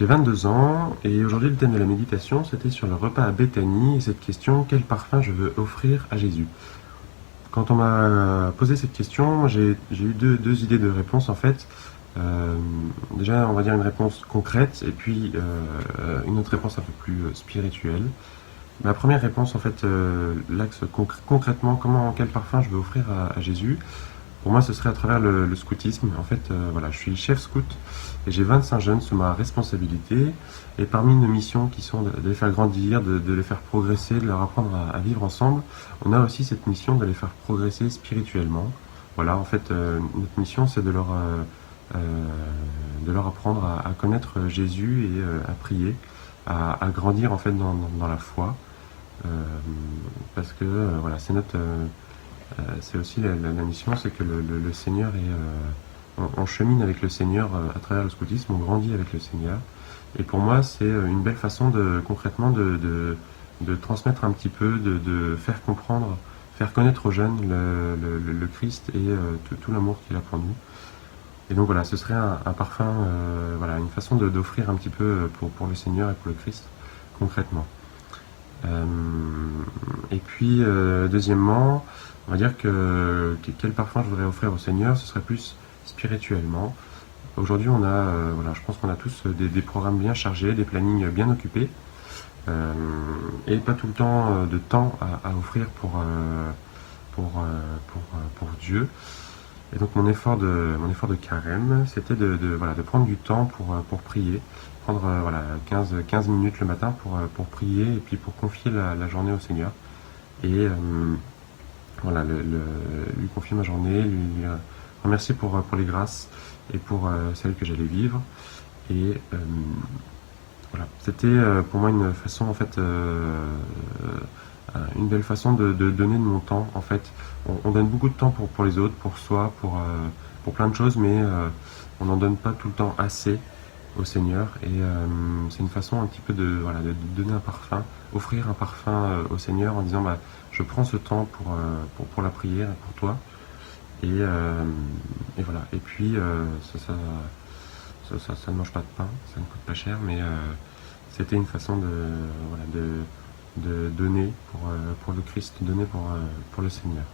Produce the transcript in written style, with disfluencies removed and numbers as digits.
J'ai 22 ans et aujourd'hui le thème de la méditation c'était sur le repas à Béthanie et cette question: quel parfum je veux offrir à Jésus? Quand on m'a posé cette question, j'ai eu deux idées de réponse en fait. Euh, Déjà, on va dire une réponse concrète et puis une autre réponse un peu plus spirituelle. Ma première réponse en fait, l'axe concrètement, quel parfum je veux offrir à Jésus? Pour moi, ce serait à travers le scoutisme. En fait, voilà, je suis chef scout et j'ai 25 jeunes sous ma responsabilité. Et parmi nos missions qui sont de les faire grandir, de les faire progresser, de leur apprendre à vivre ensemble, on a aussi cette mission de les faire progresser spirituellement. Voilà, en fait, notre mission, c'est de leur apprendre à connaître Jésus et à prier, à grandir en fait dans la foi. Euh, Parce que voilà, c'est aussi la mission, c'est que le Seigneur est. On chemine avec le Seigneur à travers le scoutisme, on grandit avec le Seigneur. Et pour moi, c'est une belle façon concrètement de transmettre un petit peu, de faire comprendre, faire connaître aux jeunes le Christ et tout l'amour qu'il a pour nous. Et donc voilà, ce serait un parfum, voilà, une façon d'offrir un petit peu pour le Seigneur et pour le Christ, concrètement. Euh, et puis, deuxièmement, on va dire quel parfum je voudrais offrir au Seigneur, ce serait plus spirituellement. Aujourd'hui, voilà, je pense qu'on a tous des programmes bien chargés, des plannings bien occupés, et pas tout le temps de temps à offrir pour Dieu. Et donc mon effort de carême, c'était voilà, de prendre du temps pour prier, prendre voilà, 15 minutes le matin pour prier et puis pour confier la journée au Seigneur. Et voilà, lui confier ma journée, lui remercier pour les grâces et pour celles que j'allais vivre. Et voilà, c'était pour moi une façon en fait, une belle façon de donner de mon temps en fait. On donne beaucoup de temps pour les autres, pour soi, pour plein de choses, mais on n'en donne pas tout le temps assez au Seigneur. Et c'est une façon un petit peu voilà, de donner un parfum, offrir un parfum au Seigneur en disant bah, je prends ce temps pour la prière et pour toi. Et voilà. Et puis ça ne mange pas de pain, ça ne coûte pas cher, mais c'était une façon voilà, de donner pour le Christ, donner pour le Seigneur.